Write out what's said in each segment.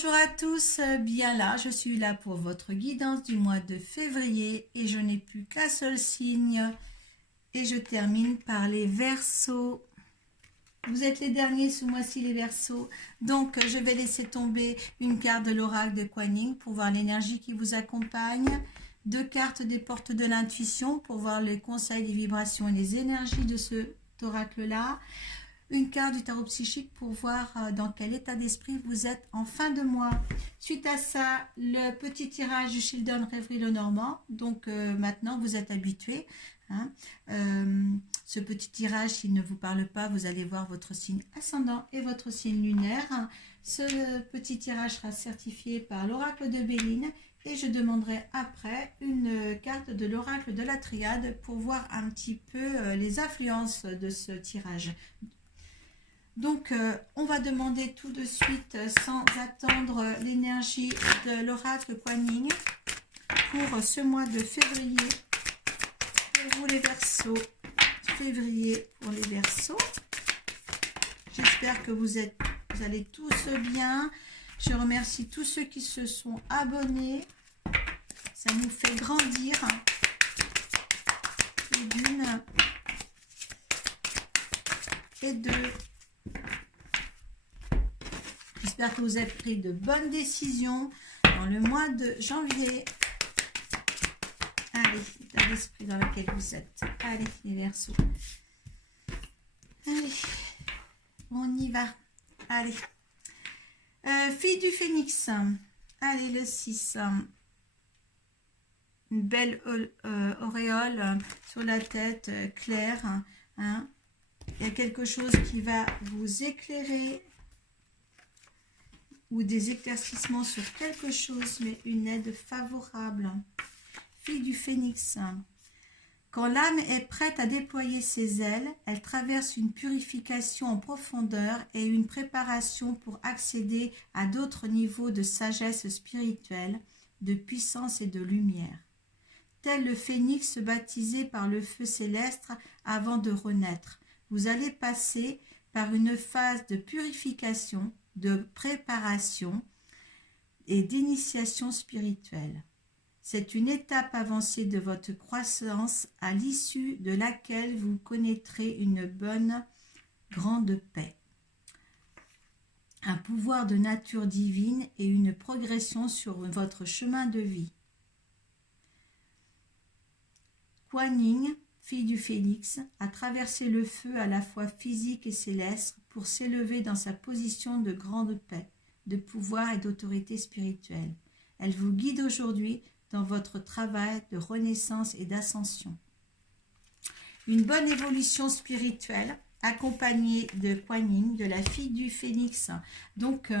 Bonjour à tous, bien là, je suis là pour votre guidance du mois de février et je n'ai plus qu'un seul signe et je termine par les Verseaux. Vous êtes les derniers ce mois-ci les Verseaux, donc je vais laisser tomber une carte de l'oracle de Kuan Yin pour voir l'énergie qui vous accompagne, deux cartes des portes de l'intuition pour voir les conseils, les vibrations et les énergies de cet oracle-là, une carte du tarot psychique pour voir dans quel état d'esprit vous êtes en fin de mois. Suite à ça, le petit tirage du Children Rêverie Lenormand. Donc maintenant, vous êtes habitués. Hein. Ce petit tirage, s'il ne vous parle pas, vous allez voir votre signe ascendant et votre signe lunaire. Ce petit tirage sera certifié par l'oracle de Béline. Et je demanderai après une carte de l'oracle de la triade pour voir un petit peu les influences de ce tirage. Donc, on va demander tout de suite, sans attendre, l'énergie de l'oracle Kuan Yin pour ce mois de février. Pour vous les Verseaux, février pour les Verseaux. J'espère que vous allez tous bien. Je remercie tous ceux qui se sont abonnés. Ça nous fait grandir. Et d'une et deux. J'espère que vous avez pris de bonnes décisions dans le mois de janvier. Allez, l'état d'esprit dans lequel vous êtes. Allez, les Verseaux. Allez, on y va. Allez. Fille du Phénix. Allez, le 6. Une belle auréole sur la tête, claire. Hein. Il y a quelque chose qui va vous éclairer. Ou des éclaircissements sur quelque chose, mais une aide favorable. Fille du Phénix. Quand l'âme est prête à déployer ses ailes, elle traverse une purification en profondeur et une préparation pour accéder à d'autres niveaux de sagesse spirituelle, de puissance et de lumière. Tel le phénix baptisé par le feu céleste avant de renaître, vous allez passer par une phase de purification, de préparation et d'initiation spirituelle. C'est une étape avancée de votre croissance à l'issue de laquelle vous connaîtrez une bonne, grande paix, un pouvoir de nature divine et une progression sur votre chemin de vie. Kuan Yin, fille du Phénix, a traversé le feu à la fois physique et céleste pour s'élever dans sa position de grande paix, de pouvoir et d'autorité spirituelle. Elle vous guide aujourd'hui dans votre travail de renaissance et d'ascension. Une bonne évolution spirituelle accompagnée de Kuan Yin, de la fille du Phénix. Donc,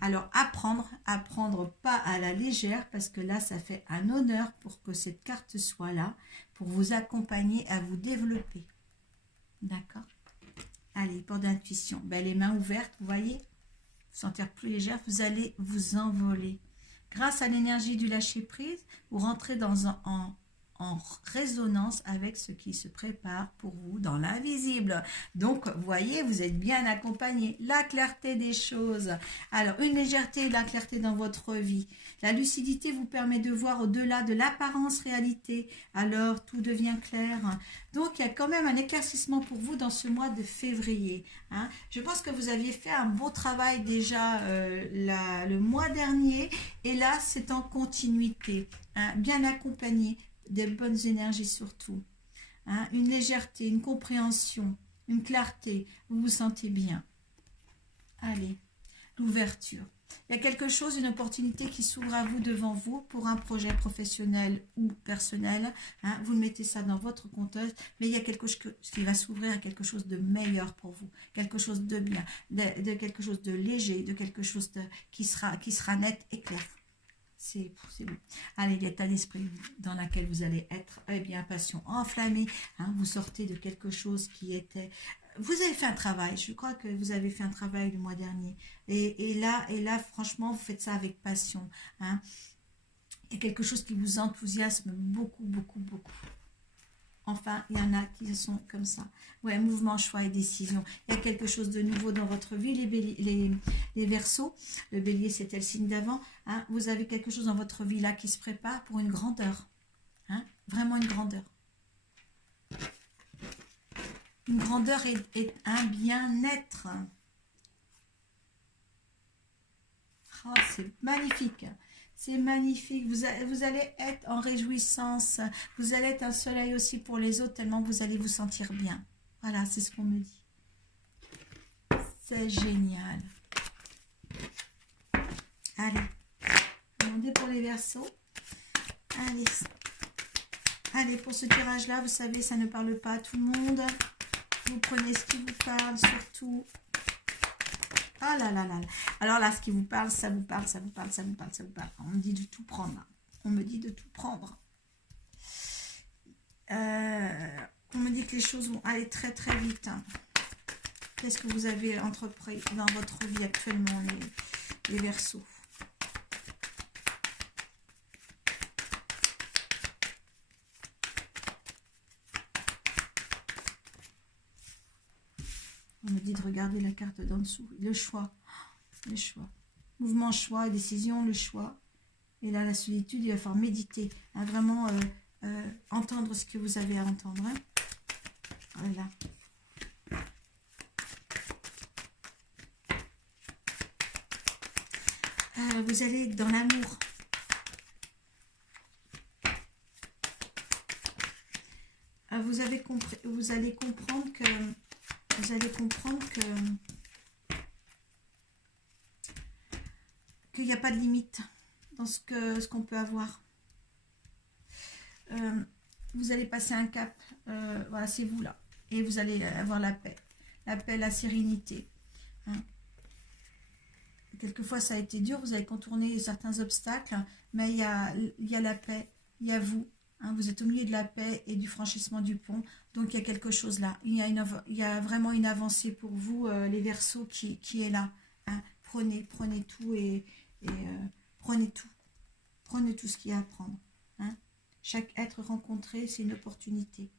alors apprendre pas à la légère parce que là, ça fait un honneur pour que cette carte soit là, pour vous accompagner à vous développer. D'accord? Allez, porte d'intuition. Ben, les mains ouvertes, vous voyez, vous sentir plus légère, vous allez vous envoler. Grâce à l'énergie du lâcher-prise, vous rentrez en résonance avec ce qui se prépare pour vous dans l'invisible. Donc, vous voyez, vous êtes bien accompagné. La clarté des choses. Alors, une légèreté et la clarté dans votre vie. La lucidité vous permet de voir au-delà de l'apparence réalité. Alors, tout devient clair. Donc, il y a quand même un éclaircissement pour vous dans ce mois de février. Hein. Je pense que vous aviez fait un beau travail déjà le mois dernier. Et là, c'est en continuité. Hein, bien accompagné. Des bonnes énergies surtout, hein, une légèreté, une compréhension, une clarté, vous vous sentez bien. Allez, l'ouverture. Il y a quelque chose, une opportunité qui s'ouvre à vous devant vous pour un projet professionnel ou personnel. Hein, vous mettez ça dans votre compteuse, mais il y a quelque chose qui va s'ouvrir à quelque chose de meilleur pour vous, quelque chose de bien, de quelque chose de léger, de quelque chose qui sera net et clair. C'est bon. Allez, l'état d'esprit dans lequel vous allez être, eh bien, passion enflammée. Hein, vous sortez de quelque chose qui était... Vous avez fait un travail, je crois que vous avez fait un travail le mois dernier. Et là, franchement, vous faites ça avec passion. Hein. Il y a quelque chose qui vous enthousiasme beaucoup, beaucoup, beaucoup. Enfin, il y en a qui sont comme ça. Ouais, mouvement, choix et décision. Il y a quelque chose de nouveau dans votre vie, les Verseaux. Le bélier, c'était le signe d'avant. Hein. Vous avez quelque chose dans votre vie là qui se prépare pour une grandeur. Hein. Vraiment une grandeur. Une grandeur et un bien-être. Oh, c'est magnifique. C'est magnifique. Vous allez être en réjouissance. Vous allez être un soleil aussi pour les autres, tellement vous allez vous sentir bien. Voilà, c'est ce qu'on me dit. C'est génial. Allez. Demandez pour les Verseaux. Allez. Allez, pour ce tirage-là, vous savez, ça ne parle pas à tout le monde. Vous prenez ce qui vous parle, surtout. Ah là là là. Alors là, ce qui vous parle, ça vous parle, ça vous parle, ça vous parle, ça vous parle. On me dit de tout prendre. On me dit de tout prendre. On me dit que les choses vont aller très très vite. Qu'est-ce que vous avez entrepris dans votre vie actuellement, les Verseaux? On me dit de regarder la carte d'en dessous. Le choix. Le choix. Mouvement, choix, décision, le choix. Et là, la solitude, il va falloir méditer. Hein, vraiment entendre ce que vous avez à entendre. Hein. Voilà. Vous allez être dans l'amour. Vous allez comprendre que qu'il n'y a pas de limite dans ce qu'on peut avoir. Vous allez passer un cap, voilà, c'est vous là, et vous allez avoir la paix, la sérénité. Hein. Quelquefois ça a été dur, vous avez contourné certains obstacles, mais il y a la paix, il y a vous. Hein, vous êtes au milieu de la paix et du franchissement du pont, donc il y a quelque chose là. Il y a vraiment une avancée pour vous, les Verseaux, qui est là. Hein. Prenez tout et prenez tout. Prenez tout ce qu'il y a à prendre. Hein. Chaque être rencontré, c'est une opportunité.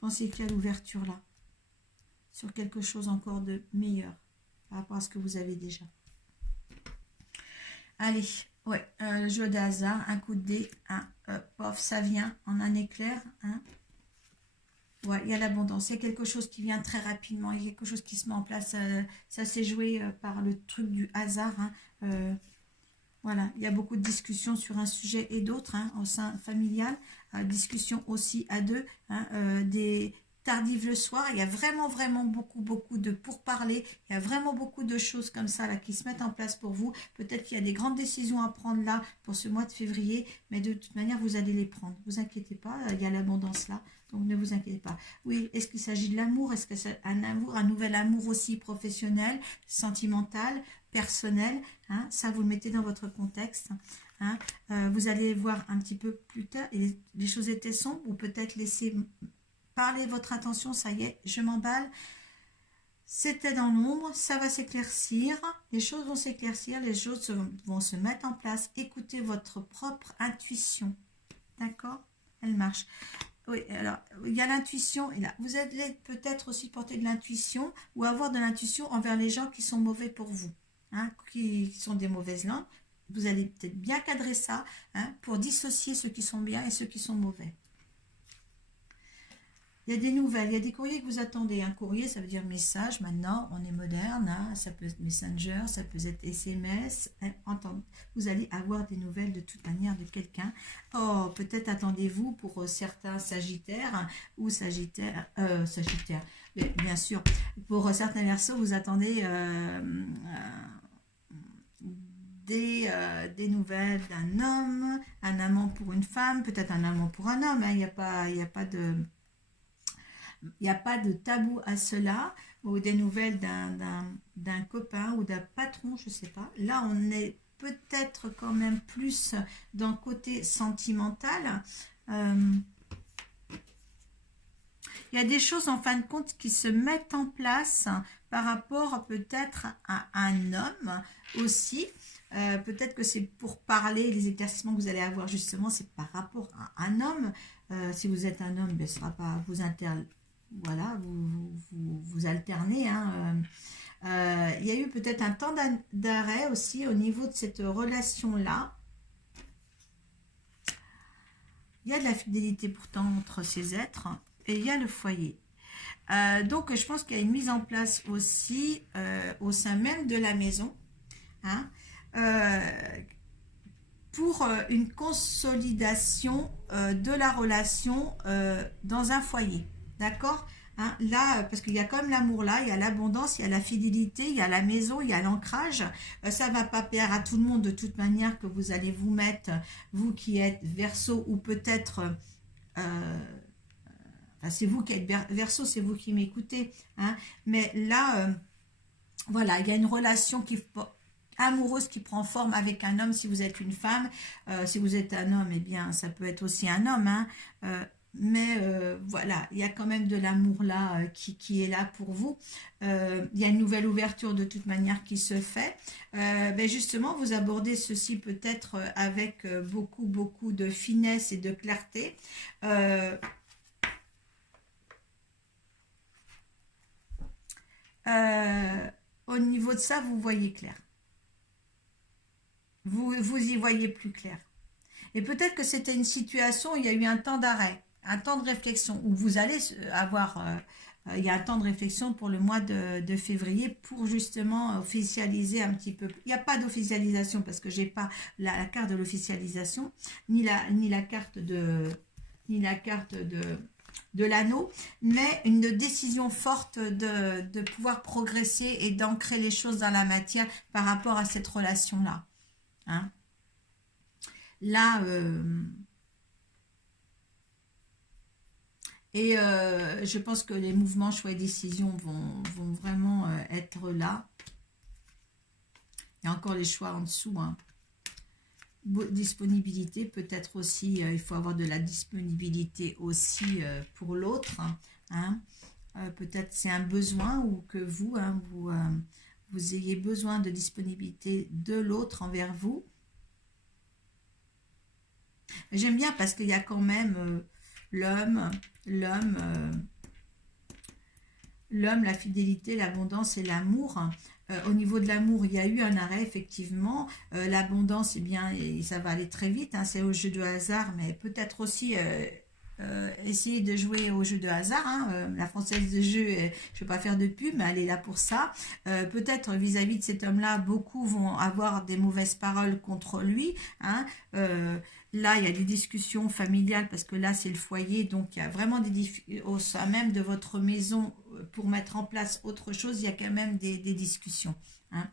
Pensez qu'il y a l'ouverture là, sur quelque chose encore de meilleur par rapport à ce que vous avez déjà. Allez, ouais, jeu de hasard, un coup de dé, pof, ça vient en un éclair. Hein. Ouais, il y a l'abondance, il y a quelque chose qui vient très rapidement, il y a quelque chose qui se met en place, ça s'est joué par le truc du hasard. Hein. Voilà, il y a beaucoup de discussions sur un sujet et d'autres hein, au sein familial, discussions aussi à deux, hein, des tardives le soir, il y a vraiment beaucoup de pourparlers, il y a vraiment beaucoup de choses comme ça là qui se mettent en place pour vous. Peut-être qu'il y a des grandes décisions à prendre là pour ce mois de février, mais de toute manière vous allez les prendre, vous inquiétez pas, il y a l'abondance là, donc ne vous inquiétez pas. Oui, est-ce qu'il s'agit de l'amour? Est-ce que c'est un amour, un nouvel amour aussi professionnel, sentimental, personnel, hein, ça vous le mettez dans votre contexte. Hein, vous allez voir un petit peu plus tard, et les choses étaient sombres, ou peut-être laisser parler votre attention, ça y est, je m'emballe. C'était dans l'ombre, ça va s'éclaircir, les choses vont s'éclaircir, les choses vont se mettre en place. Écoutez votre propre intuition, d'accord? Elle marche. Oui, alors, il y a l'intuition, et là, vous allez peut-être aussi porter de l'intuition, ou avoir de l'intuition envers les gens qui sont mauvais pour vous. Hein, qui sont des mauvaises langues, vous allez peut-être bien cadrer ça hein, pour dissocier ceux qui sont bien et ceux qui sont mauvais. Il y a des nouvelles, il y a des courriers que vous attendez. Un courrier, ça veut dire message. Maintenant, on est moderne. Hein, ça peut être Messenger, ça peut être SMS. Hein, vous allez avoir des nouvelles de toute manière de quelqu'un. Oh, peut-être attendez-vous pour certains Sagittaires ou Sagittaires. Bien sûr, pour certains Verseaux, vous attendez des nouvelles d'un homme, un amant pour une femme, peut-être un amant pour un homme. Hein, il n'y a pas de tabou à cela, ou des nouvelles d'un copain ou d'un patron, je ne sais pas. Là, on est peut-être quand même plus dans le côté sentimental. Il y a des choses en fin de compte qui se mettent en place par rapport peut-être à un homme aussi. Peut-être que c'est pour parler, les éclaircissements que vous allez avoir justement, c'est par rapport à un homme. Si vous êtes un homme, ben, ce sera pas voilà, vous alternez. Hein, il y a eu peut-être un temps d'arrêt aussi au niveau de cette relation-là. Il y a de la fidélité pourtant entre ces êtres et il y a le foyer. Donc, je pense qu'il y a une mise en place aussi au sein même de la maison, hein, pour une consolidation de la relation dans un foyer. D'accord, hein, là, parce qu'il y a quand même l'amour là, il y a l'abondance, il y a la fidélité, il y a la maison, il y a l'ancrage. Ça ne va pas plaire à tout le monde de toute manière que vous allez vous mettre, vous qui êtes Verseau ou peut-être... Enfin, c'est vous qui êtes Verseau, c'est vous qui m'écoutez. Hein, mais là, voilà, il y a une relation amoureuse qui prend forme avec un homme si vous êtes une femme. Si vous êtes un homme, eh bien, ça peut être aussi un homme. Hein, mais voilà, il y a quand même de l'amour là qui est là pour vous. Il y a une nouvelle ouverture de toute manière qui se fait. Ben justement, vous abordez ceci peut-être avec beaucoup de finesse et de clarté. Au niveau de ça, vous voyez clair. Vous y voyez plus clair. Et peut-être que c'était une situation où il y a eu un temps d'arrêt, un temps de réflexion, où vous allez avoir... il y a un temps de réflexion pour le mois de février pour justement officialiser un petit peu. Il n'y a pas d'officialisation parce que je n'ai pas la carte de l'officialisation, ni la carte de l'anneau, mais une décision forte de pouvoir progresser et d'ancrer les choses dans la matière par rapport à cette relation-là. Hein? Là, je pense que les mouvements, choix et décisions vont vraiment être là. Il y a encore les choix en dessous. Hein. Disponibilité, peut-être aussi, il faut avoir de la disponibilité aussi pour l'autre. Hein. Peut-être c'est un besoin ou que vous, hein, vous ayez besoin de disponibilité de l'autre envers vous. J'aime bien parce qu'il y a quand même l'homme, la fidélité, l'abondance et l'amour. Au niveau de l'amour, il y a eu un arrêt, effectivement. L'abondance, eh bien, et ça va aller très vite. Hein, c'est au jeu de hasard, mais peut-être aussi essayer de jouer au jeu de hasard. Hein, la française de jeu, je ne vais pas faire de pub, mais elle est là pour ça. Peut-être vis-à-vis de cet homme-là, beaucoup vont avoir des mauvaises paroles contre lui. Hein, là, il y a des discussions familiales parce que là, c'est le foyer. Donc, il y a vraiment des difficultés au sein même de votre maison pour mettre en place autre chose. Il y a quand même des discussions. Hein.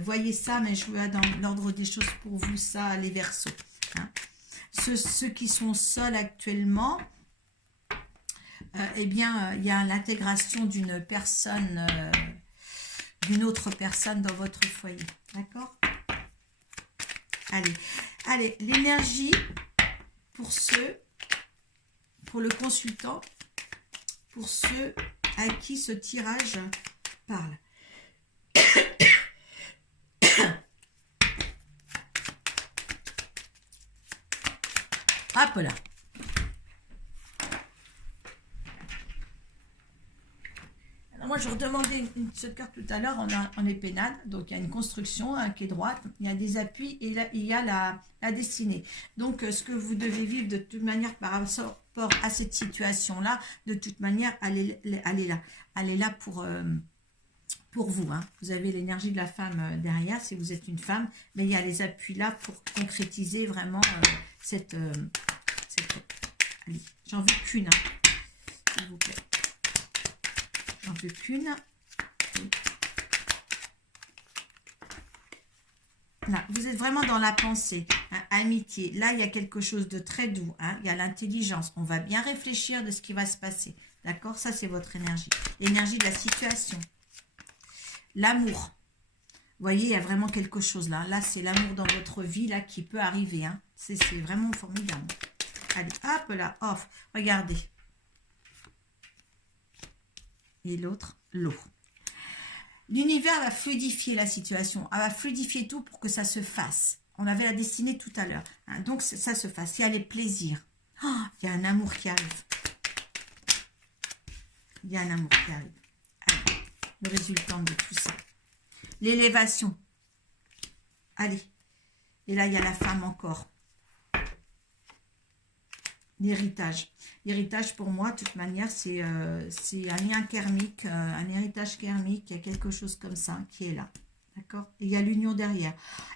Voyez ça, mais je vois dans l'ordre des choses pour vous, ça, les Verseaux. Hein. Ceux qui sont seuls actuellement, eh bien, il y a l'intégration d'une personne, d'une autre personne dans votre foyer. D'accord ? Allez, l'énergie pour le consultant, pour ceux à qui ce tirage parle. Hop là. Alors moi, je redemandais cette carte tout à l'heure en épénade. Donc, il y a une construction qui est droite, il y a des appuis et là, il y a la destinée. Donc, ce que vous devez vivre de toute manière par rapport à cette situation-là, de toute manière, elle est là. Elle est là pour vous. Hein. Vous avez l'énergie de la femme derrière, si vous êtes une femme, mais il y a les appuis là pour concrétiser vraiment cette... Allez, j'en veux qu'une, hein, s'il vous plaît. J'en veux qu'une. Là, vous êtes vraiment dans la pensée, hein, amitié. Là, il y a quelque chose de très doux. Hein, il y a l'intelligence. On va bien réfléchir de ce qui va se passer. D'accord? Ça, c'est votre énergie. L'énergie de la situation. L'amour. Vous voyez, il y a vraiment quelque chose là. Là, c'est l'amour dans votre vie là qui peut arriver. Hein. C'est vraiment formidable. Allez, hop là, off. Regardez. Et l'autre, l'eau. L'univers va fluidifier la situation, elle va fluidifier tout pour que ça se fasse. On avait la destinée tout à l'heure, hein, donc ça se fasse. Il y a les plaisirs. Oh, il y a un amour qui arrive. Il y a un amour qui arrive. Allez, le résultat de tout ça. L'élévation. Allez. Et là, il y a la femme encore. L'héritage. L'héritage, pour moi, de toute manière, c'est un lien karmique, un héritage karmique. Il y a quelque chose comme ça qui est là. D'accord? Il y a l'union derrière.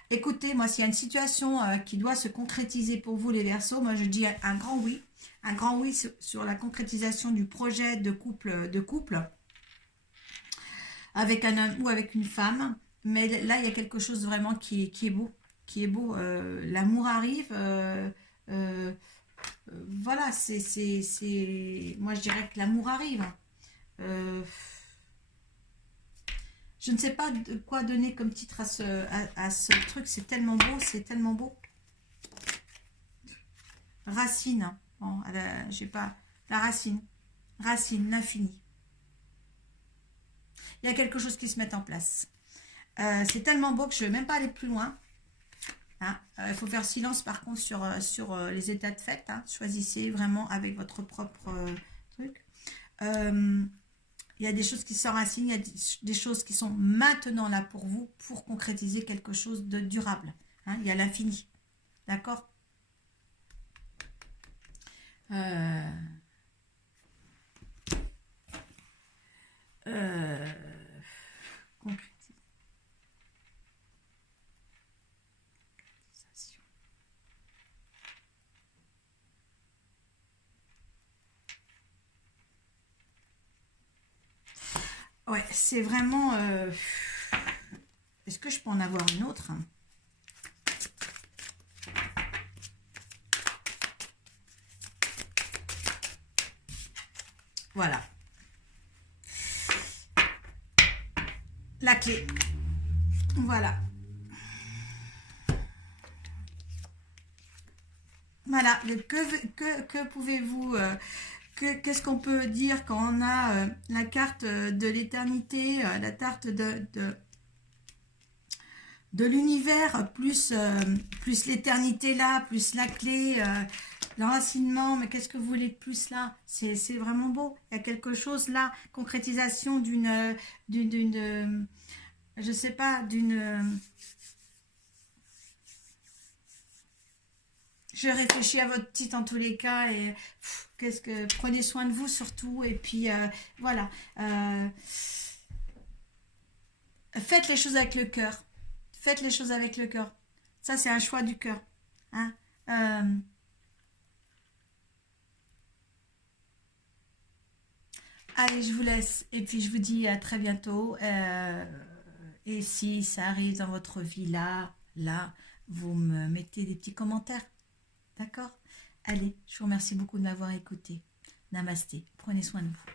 Écoutez, moi, s'il y a une situation qui doit se concrétiser pour vous, les Verseaux, moi, je dis un grand oui. Un grand oui sur la concrétisation du projet de couple avec un homme ou avec une femme. Mais là, il y a quelque chose vraiment qui est beau. Qui est beau. L'amour arrive. Voilà, moi je dirais que l'amour arrive. Je ne sais pas de quoi donner comme titre à ce truc, c'est tellement beau, c'est tellement beau. Racine, bon, j'ai pas la racine, l'infini. Il y a quelque chose qui se met en place. C'est tellement beau que je ne vais même pas aller plus loin. Hein. Il faut faire silence par contre sur les états de fait. Hein. Choisissez vraiment avec votre propre truc. Il y a des choses qui s'enracinent, il y a des choses qui sont maintenant là pour vous, pour concrétiser quelque chose de durable. Hein. Il y a l'infini. D'accord? Concrétisation. Ouais, c'est vraiment... Est-ce que je peux en avoir une autre? Voilà. La clé. Voilà. Voilà. Que pouvez-vous... Qu'est-ce qu'on peut dire quand on a la carte de l'éternité, la carte de l'univers, plus l'éternité là, plus la clé, l'enracinement, mais qu'est-ce que vous voulez de plus là? C'est vraiment beau. Il y a quelque chose là, concrétisation je sais pas, je réfléchis à votre titre en tous les cas et prenez soin de vous surtout et puis voilà. Faites les choses avec le cœur. Faites les choses avec le cœur. Ça, c'est un choix du cœur. Hein. Allez, je vous laisse. Et puis, je vous dis à très bientôt. Et si ça arrive dans votre vie, là, vous me mettez des petits commentaires. D'accord? Allez, je vous remercie beaucoup de m'avoir écouté. Namasté. Prenez soin de vous.